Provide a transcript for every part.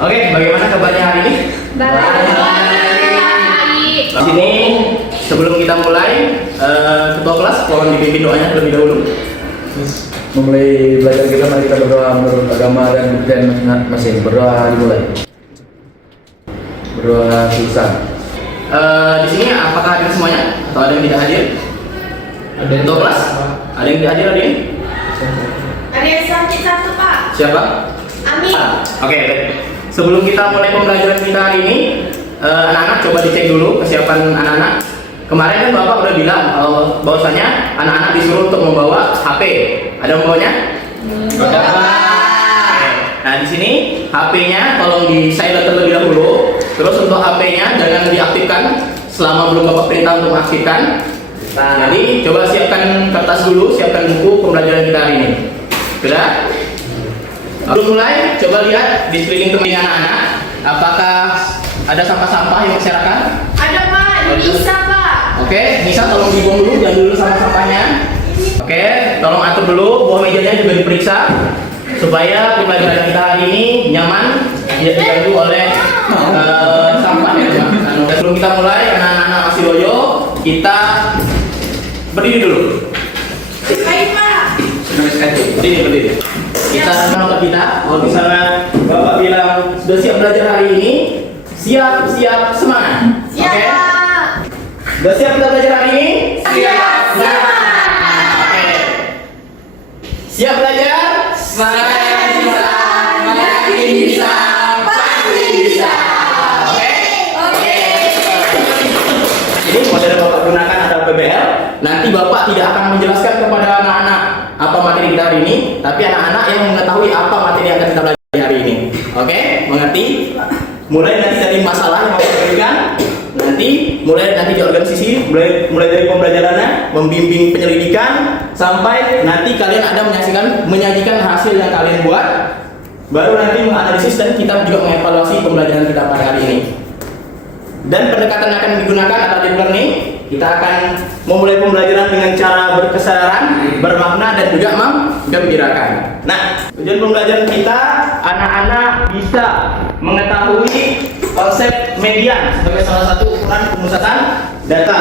Oke, bagaimana kabarnya hari ini? Baik. Di sini sebelum kita mulai, ketua kelas mohon dipimpin doanya terlebih dahulu. Memulai belajar kita, mari kita berdoa menurut agama dan masing-masing. Berdoa dimulai. Berdoa susah. Di sini apakah hadir semuanya atau ada yang tidak hadir? Ada Ketua kelas? Ada yang tidak hadir hari ini? Ada yang sakit satu, Pak. Siapa? Amin. Oke, baik. Sebelum kita mulai pembelajaran kita hari ini, anak-anak coba dicek dulu kesiapan anak-anak. Kemarin kan Bapak udah bilang bahwasanya anak-anak disuruh untuk membawa HP. Ada yang membawanya? Oke. Nah, di sini HP-nya tolong di silent terlebih dahulu. Terus untuk HP-nya jangan diaktifkan selama belum Bapak perintah untuk mengaktifkan. Jadi coba siapkan kertas dulu, siapkan buku pembelajaran kita hari ini. Sudah? Sebelum mulai, coba lihat di sekeliling teman anak-anak. Apakah ada sampah-sampah yang berserakan? Ada, Pak. Bisa, Pak. Oke, Nisa tolong dibuang dulu, jangan dulu sampah-sampahnya. Oke, tolong atur dulu, bawah mejanya juga diperiksa supaya pembelajaran kita hari ini nyaman, tidak diganggu oleh sampah ya. Sebelum kita mulai, anak-anak masih loyo, kita berdiri dulu. Baik, Pak. Berdiri. Kita menolak kita. Kalau misalnya Bapak bilang sudah siap belajar hari ini, siap semangat. Siap, Oke? Pak. Sudah siap kita belajar hari ini? Siap. Oke. Siap belajar? Saya bisa, yakin bisa, pasti bisa. Oke? Oke. Ini model Bapak gunakan ada PBL. Nanti Bapak tidak akan menjelaskan kepada anak-anak apa materi kita hari ini, tapi anak-anak yang mengetahui apa materi yang akan kita belajar hari ini. Oke? Mengerti? Mulai nanti dari masalah yang Bapak berikan, nanti mulai di organisasi, mulai dari pembelajarannya, membimbing penyelidikan, sampai nanti kalian ada menyajikan hasil yang kalian buat, baru nanti menganalisis dan kita juga mengevaluasi pembelajaran kita pada hari ini. Dan pendekatan yang akan digunakan adalah deep learning. Kita akan memulai pembelajaran dengan cara berkesadaran, bermakna, dan juga menggembirakan. Nah, tujuan pembelajaran kita, anak-anak bisa mengetahui konsep median sebagai salah satu ukuran pemusatan data.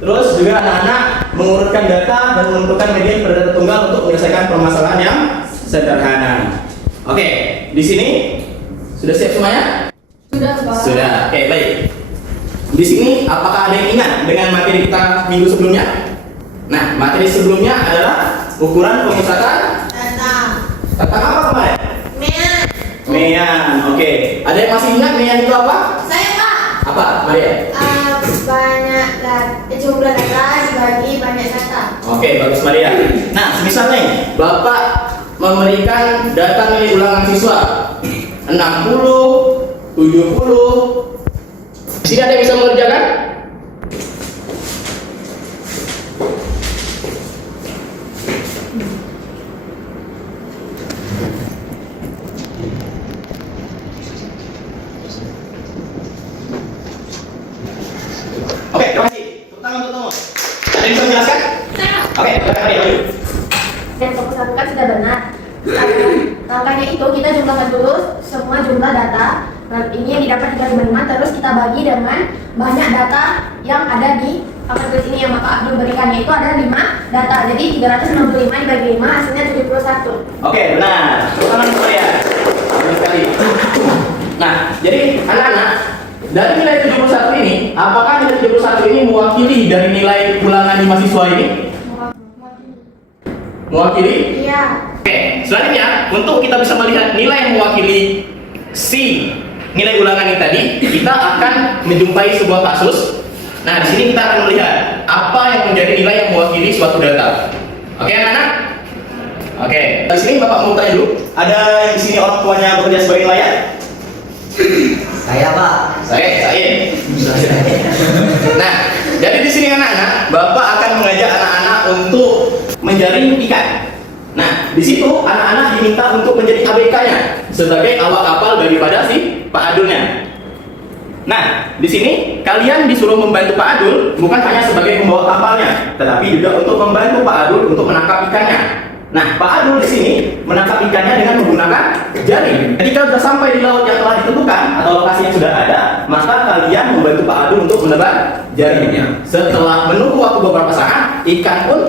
Terus juga anak-anak mengurutkan data dan menentukan median pada data tunggal untuk menyelesaikan permasalahan yang sederhana. Oke, di sini sudah siap semuanya? Sudah, Pak. Sudah. Oke, baik. Di sini apakah ada yang ingat dengan materi kita minggu sebelumnya? Nah, materi sebelumnya adalah ukuran pemusatan Data. tentang apa kemarin? Mean. Oke. Ada yang masih ingat Mean itu apa? Saya, Pak. Apa, Maria? Banyak jumlah data dibagi banyak data. Oke, bagus Maria. Nah, misalnya nih, Bapak memberikan data nilai ulangan siswa 60, 70. Sini ada yang bisa mengerjakan? Oke, terima kasih. Tepuk tangan untuk Tomo. Ada yang bisa menjelaskan? Saya. Oke, silakan Maria, lanjut. Dan fokus kan sudah benar. Langkahnya itu kita jumlahkan dulu semua jumlah data. Ini yang didapat dari mana, terus kita bagi dengan banyak data yang ada di tulis ini yang Bapak Abdul berikannya itu ada 5 data. Jadi 365 dibagi 5 hasilnya 71. Oke, benar. Tepuk tangan untuk Maria. Bagus sekali. Nah, jadi anak-anak, dari nilai 71 ini, apakah nilai 71 ini mewakili dari nilai ulangan 5 siswa ini? Mewakili? Iya. Oke, selanjutnya untuk kita bisa melihat nilai yang mewakili si nilai ulangan ini tadi, kita akan menjumpai sebuah kasus. Nah, di sini kita akan melihat apa yang menjadi nilai yang mewakili suatu data. Oke, anak-anak? Oke, di sini Bapak mau tanya dulu, ada yang di sini orang tuanya bekerja sebagai nelayan? Saya, Pak. Saya. Nah, jadi di sini anak-anak, Bapak akan mengajak anak-anak untuk menjaring ikan. Nah, di situ anak-anak diminta untuk menjadi ABK-nya sebagai awak kapal daripada si Pak Adulnya. Nah, di sini kalian disuruh membantu Pak Adul bukan hanya sebagai pembawa kapalnya, tetapi juga untuk membantu Pak Adul untuk menangkap ikannya. Nah, Pak Adul di sini menangkap ikannya dengan menggunakan jaring. Ketika sudah sampai di laut yang telah ditentukan atau lokasi yang sudah ada, maka kalian membantu Pak Adul untuk menebar jaringnya. Setelah menunggu waktu beberapa saat, ikan pun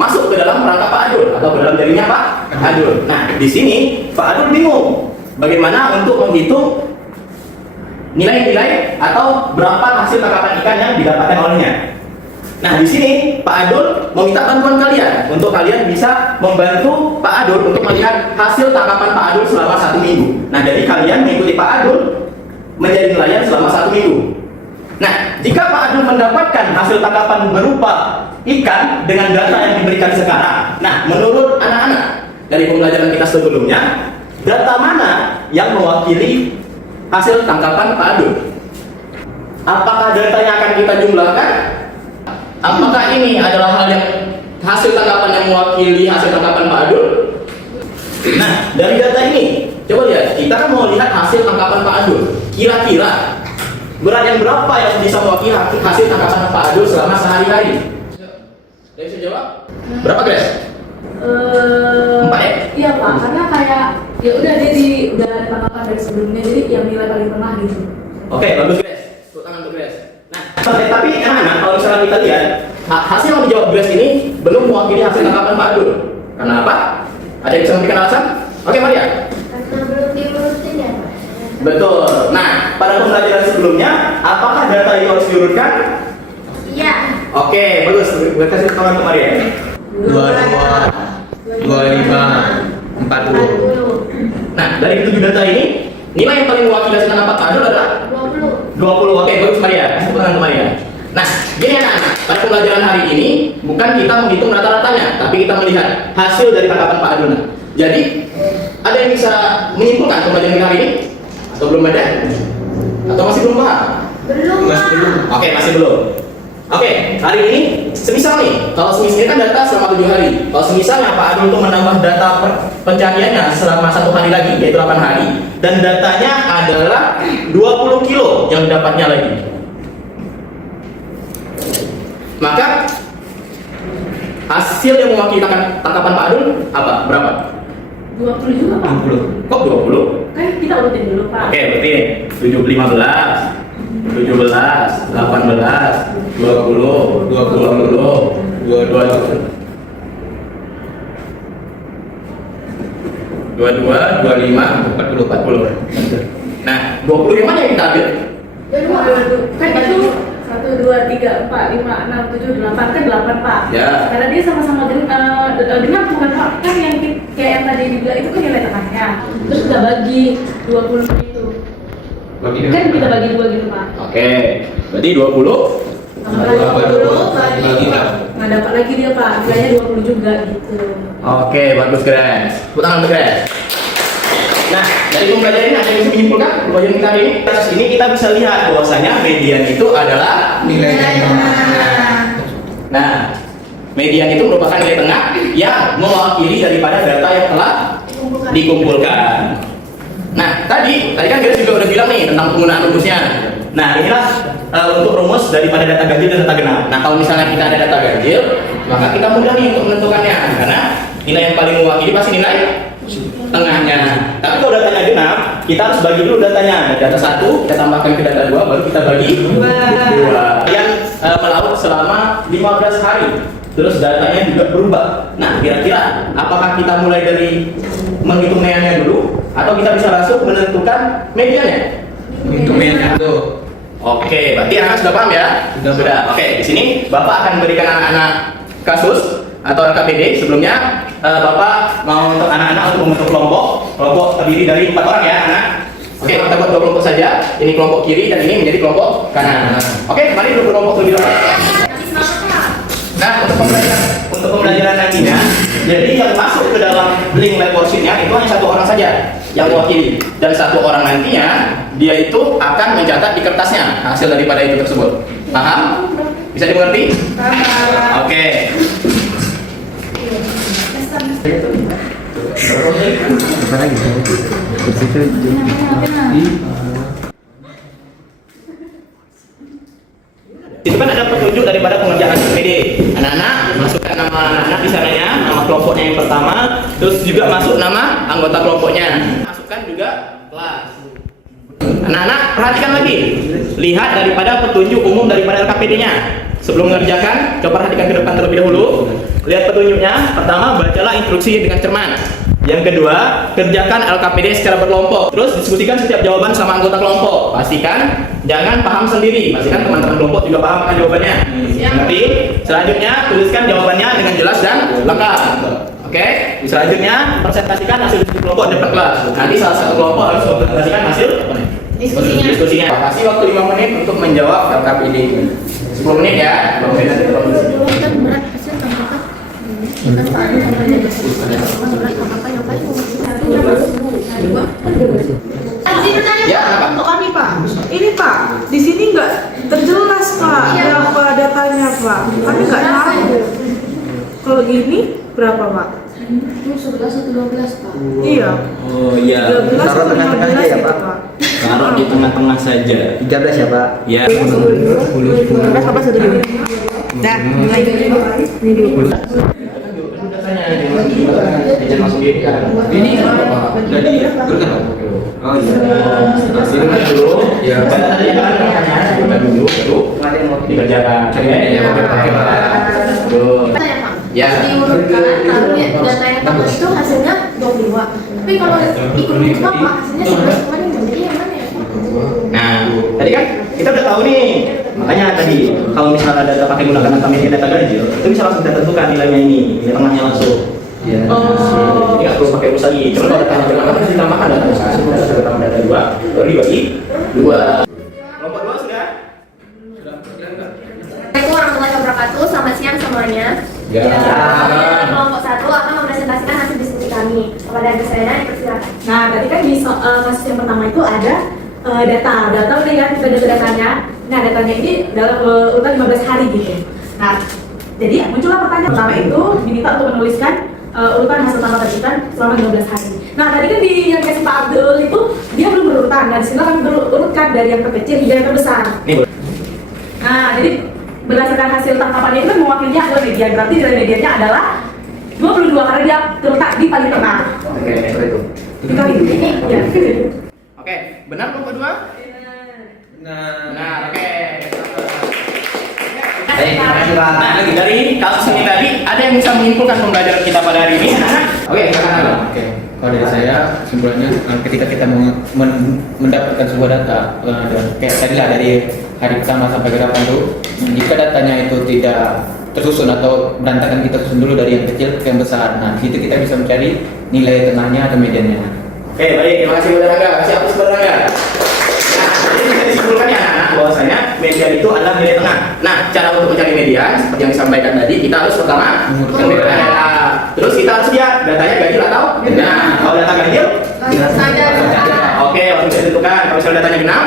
masuk ke dalam perangkap Pak Adul atau ke dalam jaringnya Pak Adul. Nah, di sini Pak Adul bingung bagaimana untuk menghitung nilai-nilai atau berapa hasil tangkapan ikan yang didapatkan olehnya. Nah, di sini Pak Adul meminta bantuan kalian untuk kalian bisa membantu Pak Adul untuk melihat hasil tangkapan Pak Adul selama 1 minggu. Nah, jadi kalian mengikuti Pak Adul menjadi nelayan selama 1 minggu. Nah, jika Pak Adul mendapatkan hasil tangkapan berupa ikan dengan data yang diberikan sekarang, nah, menurut anak-anak dari pembelajaran kita sebelumnya, data mana yang mewakili hasil tangkapan Pak Adul? Apakah data yang akan kita jumlahkan? Apakah ini adalah hal yang hasil tangkapan yang mewakili hasil tangkapan Pak Adul? Nah, dari data ini, coba lihat, kita kan mau lihat hasil tangkapan Pak Adul. Kira-kira berat yang berapa yang bisa mewakili hasil tangkapan Pak Adul selama sehari-hari? Ada yang bisa jawab? Berapa, Grace? 4 ya? Iya Pak, karena kayak ya udah dia udah ada tangkapan dari sebelumnya, jadi yang nilai paling rendah gitu. Oke, bagus, Grace. Tepuk tangan untuk Grace. Nah, tapi anak-anak, kalau misalnya kita lihat hasil yang dijawab Grace ini belum mewakili hasil tangkapan Pak Adul. Karena apa? Ada yang bisa memberikan alasan? Oke, Maria. Karena belum diurutin ya Pak. Betul. Nah, pada pembelajaran sebelumnya, apakah data itu harus diurutkan? Iya. Oke, bagus. Gue kasih tangan ke Maria. 22, 25, 40. Nah, dari 7 data ini, nilai yang paling mewakili hasil tangkapan Pak Adul adalah 20. 20. Oke, bagus Maria. Kasih tangan ke Maria. Nah, gini anak-anak, pada pembelajaran hari ini bukan kita menghitung rata-ratanya, tapi kita melihat hasil dari tangkapan Pak Adul. Jadi, ada yang bisa menyimpulkan pembelajaran kita hari ini? Atau belum ada? Atau masih belum paham? Belum Pak. Oke, masih belum. Oke, hari ini semisal nih, kalau semisal ini kan data selama 7 hari. Kalau semisalnya Pak Adul untuk menambah data pencariannya selama 1 hari lagi, yaitu 8 hari, dan datanya adalah 20 kilo yang dapatnya lagi. Maka hasil yang mewakili tangkapan Pak Adul apa? Berapa? 20 juga Pak. 20. Kok 20? Kan kita urutin dulu Pak. Oke, berarti 7, 15, 17, 18, 20, 22, 25, 40. Nah, 20 yang mana yang kita ambil? Kan itu 1, 2, 3, 4, 5, 6, 7, 8 kan 8 Pak. Ya. Karena dia sama-sama genap bukan Pak. Kan yang kayak yang tadi dibilang itu kan nilai tengahnya. Terus kita bagi 20 itu. Kan kita bagi 2 gitu Pak. Oke, berarti 20. Tambah 20 bagi. Nggak dapat lagi dia Pak. Nilainya 20 juga gitu. Oke, bagus Grace. Tepuk tangan untuk Grace. Nah, dari pembelajaran ini ada yang bisa menyimpulkan pembelajaran kita hari ini? Kasus ini kita bisa lihat bahwasanya median itu adalah Nilai Nah, median itu merupakan nilai tengah yang mewakili daripada data yang telah dikumpulkan. Nah, tadi kan kita juga udah bilang nih tentang penggunaan rumusnya. Nah, inilah untuk rumus daripada data ganjil dan data genap. Nah, kalau misalnya kita ada data ganjil, maka kita mudah nih untuk menentukannya karena nilai yang paling mewakili pasti nilai tengahnya. Tapi kalau datanya genap, kita harus bagi dulu datanya. Data 1 kita tambahkan ke data 2, baru kita bagi 2. Yang melaut selama 15 hari. Terus datanya juga berubah. Nah, kira-kira apakah kita mulai dari menghitung mediannya dulu atau kita bisa langsung menentukan mediannya? Untuk median itu. Oke, berarti anak sudah paham ya? Sudah. Oke, di sini Bapak akan berikan anak-anak kasus atau LKPD. Sebelumnya Bapak mau untuk anak-anak untuk membentuk kelompok terdiri dari 4 orang ya, anak. Oke, kita buat 2 kelompok saja. Ini kelompok kiri dan ini menjadi kelompok kanan. Oke, mari dulu kelompok terlebih dahulu. Nah, untuk pembelajaran nantinya, jadi yang masuk ke dalam link lab worksheet-nya itu hanya 1 orang saja yang mewakili, dan 1 orang nantinya dia itu akan mencatat di kertasnya hasil daripada itu tersebut. Paham? Bisa dimengerti? Paham. Oke. Apa lagi? Itu kan ada petunjuk daripada pengerjaan PD. Anak-anak masukkan nama anak-anak di sananya, nama kelompoknya yang pertama, terus juga masuk nama anggota kelompoknya. Masukkan juga kelas. Anak-anak perhatikan lagi, lihat daripada petunjuk umum daripada LKPD-nya. Sebelum mengerjakan, coba perhatikan ke depan terlebih dahulu. Lihat petunjuknya. Pertama, bacalah instruksi dengan cermat. Yang kedua, kerjakan LKPD secara berkelompok. Terus diskusikan setiap jawaban sama anggota kelompok. Pastikan jangan paham sendiri. Pastikan teman-teman kelompok juga paham akan jawabannya. Nanti selanjutnya tuliskan jawabannya dengan jelas dan lengkap. Oke. Selanjutnya presentasikan hasil diskusi kelompok di depan kelas. Nanti salah satu kelompok harus mempresentasikan hasil diskusinya. Kasih waktu 5 menit untuk menjawab LKPD. 10 menit ya. 10 menit nanti kalau Ya, Untuk kami Pak, ini Pak, di sini nggak terjelas Pak, berapa datanya Pak, kami nggak tahu. Kalau gini berapa Pak? 11 atau 12 Pak. Iya. Oh iya. 13 Taruh atau tengah-tengah 15 aja ya gitu, Pak. Taruh di tengah-tengah saja. 13 ya Pak. Ya. Nah, mulai dari ini dulu. Jangan langsung kan. Ini jadi Oh iya. hasilnya dulu. Ya. Tadi kan pertanyaan dulu baru dikerjakan. Tanya Pak, Ya. diurutkan lalu data yang dapat itu hasilnya 22. Tapi kalau ikut menjebak Pak, hasilnya 11 kemarin jadi yang mana ya Pak? Nah, tadi kan kita udah tahu nih. Makanya tadi kalau misalnya data pakai menggunakan metode data ganjil, itu bisa langsung kita tentukan nilainya ini, nilai tengahnya langsung. Ya. Jadi nggak perlu pakai rumus lagi. Cuma kalau datanya dengan apa ditambahkan data satu, ditambah data 2, baru dibagi 2. Kelompok 2 sudah? Sudah. Assalamualaikum warahmatullahi wabarakatuh. Selamat siang semuanya. Ya. Kelompok 1 akan mempresentasikan hasil diskusi kami. Kepada Ibu saya dipersilakan. Nah, tadi kan di kasus yang pertama itu ada data udah ya, kita ada datanya. Nah, datanya ini dalam urutan 15 hari gitu. Nah, jadi muncullah pertanyaan pertama itu diminta untuk menuliskan urutan hasil tambah terbitan selama 15 hari. Nah, tadi kan di yang kasih Pak Abdul itu dia belum berurutan. Nah, di sini kami berurutkan dari yang terkecil hingga yang terbesar. Nah, jadi berdasarkan hasil tangkapannya itu kan mewakilinya adalah median. Berarti nilai mediannya adalah 22 karena dia terletak di paling tengah. Oke, seperti itu. Kita ini ya. Oke, benar kelompok 2? Benar, oke. Baik, terima kasih Pak. Nah, lagi dari kasus ini tadi, ada yang bisa menyimpulkan pembelajaran kita pada hari ini? Oke, silakan. Oke, kalau dari saya kesimpulannya ketika kita mendapatkan sebuah data kayak tadi lah dari hari pertama sampai ke depan itu, jika datanya itu tidak tersusun atau berantakan, kita susun dulu dari yang kecil ke yang besar. Nah, di situ kita bisa mencari nilai tengahnya atau mediannya. Oke, baik, terima kasih Saudara Rangga. Kasih aplaus Saudara Rangga. Nah, jadi bisa disimpulkan ya anak-anak bahwasanya median itu adalah nilai tengah. Nah, cara untuk mencari median seperti yang disampaikan tadi, kita harus pertama mengumpulkan data. Terus kita harus lihat datanya ganjil atau genap. Kalau data ganjil, oke, langsung bisa ditentukan. Kalau misalnya datanya genap,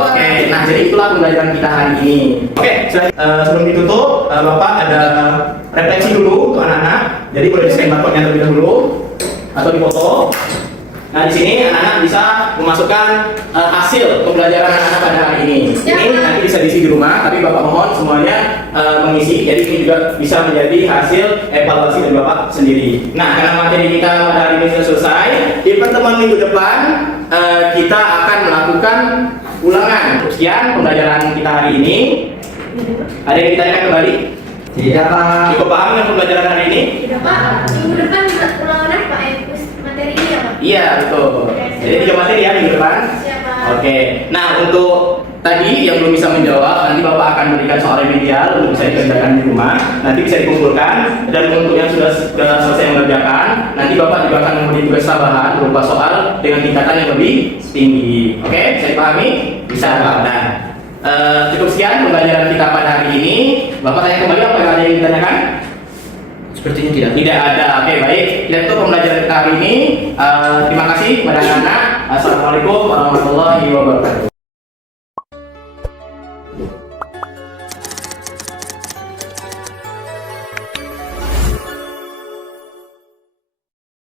oke. Nah, jadi itulah pembelajaran kita hari ini. Oke, sebelum ditutup, Bapak ada refleksi dulu untuk anak-anak. Jadi boleh di-scan barcode-nya terlebih dahulu atau difoto. Nah, di sini anak-anak bisa memasukkan hasil pembelajaran anak-anak pada hari ini. Ini nanti bisa diisi di rumah, tapi Bapak mohon semuanya mengisi. Jadi ini juga bisa menjadi hasil evaluasi dari Bapak sendiri. Nah, karena materi kita pada hari ini sudah selesai, di pertemuan minggu depan kita akan melakukan ulangan. Sekian pembelajaran kita hari ini. Ada yang ditanyakan kembali? Tidak Pak. Cukup paham dengan pembelajaran hari ini? Tidak Pak, minggu depan ulangan apa ya? Materi ini ya Pak? Iya, betul. Jadi 3 materi ya minggu depan. Siap Pak. Oke. Nah, untuk tadi yang belum bisa menjawab, nanti Bapak akan berikan soal remedial untuk bisa dikerjakan di rumah. Nanti bisa dikumpulkan, dan untuk yang sudah selesai mengerjakan, nanti Bapak juga akan memberi tugas tambahan berupa soal dengan tingkatan yang lebih tinggi. Oke, bisa dipahami? Bisa Pak. Nah, cukup sekian pembelajaran kita pada hari ini. Bapak tanya kembali apa yang ada yang ditanyakan? Sepertinya tidak. Tidak ada. Oke, baik. Kita tutup pembelajaran kita hari ini. Terima kasih kepada anak-anak. Assalamualaikum warahmatullahi wabarakatuh.